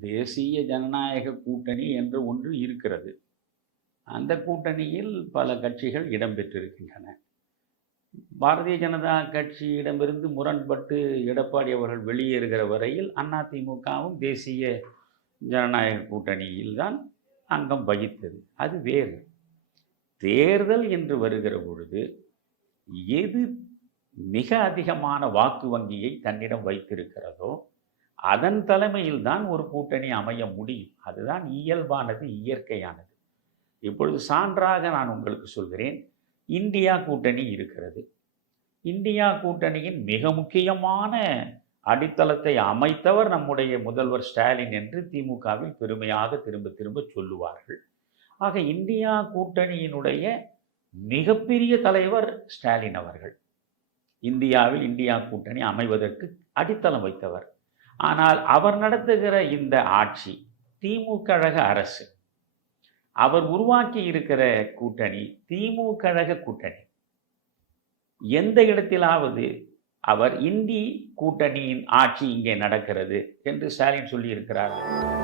தேசிய ஜனநாயக கூட்டணி என்று ஒன்று இருக்கிறது. அந்த கூட்டணியில் பல கட்சிகள் இடம்பெற்றிருக்கின்றன. பாரதிய ஜனதா கட்சியிடமிருந்து முரண்பட்டு எடப்பாடி அவர்கள் வெளியேறுகிற வரையில் அதிமுகவும் தேசிய ஜனநாயக கூட்டணியில் தான் அங்கம் வகித்தது. அது வேறு. தேர்தல் என்று வருகிற பொழுது எது மிக அதிகமான வாக்கு வங்கியை தன்னிடம் வைத்திருக்கிறதோ அதன் தலைமையில் தான் ஒரு கூட்டணி அமைய முடியும். அதுதான் இயல்பானது இயற்கையானது. இப்பொழுது சான்றாக நான் உங்களுக்கு சொல்கிறேன் இந்தியா கூட்டணி இருக்கிறது. இந்தியா கூட்டணியின் மிக முக்கியமான அடித்தளத்தை அமைத்தவர் நம்முடைய முதல்வர் ஸ்டாலின் என்று திமுகவில் பெருமையாக திரும்ப திரும்ப சொல்லுவார்கள். ஆக இந்தியா கூட்டணியினுடைய மிகப்பெரிய தலைவர் ஸ்டாலின் அவர்கள். இந்தியாவில் இந்தியா கூட்டணி அமைவதற்கு அடித்தளம் வைத்தவர். ஆனால் அவர் நடத்துகிற இந்த ஆட்சி திமுக கழக அரசு. அவர் உருவாக்கி இருக்கிற கூட்டணி திமுக கழக கூட்டணி. எந்த இடத்திலாவது அவர் இந்தி கூட்டணியின் ஆட்சி இங்கே நடக்கிறது என்று ஸ்டாலின் சொல்லியிருக்கிறார்.